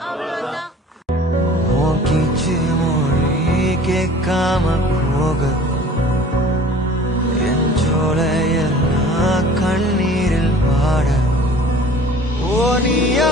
அவ்வளவுதான். மூக்கிச்சு மொழி கேட்காம போக என் சோலையெல்லாம் கண்ணீரில் பாட ஓ நீயா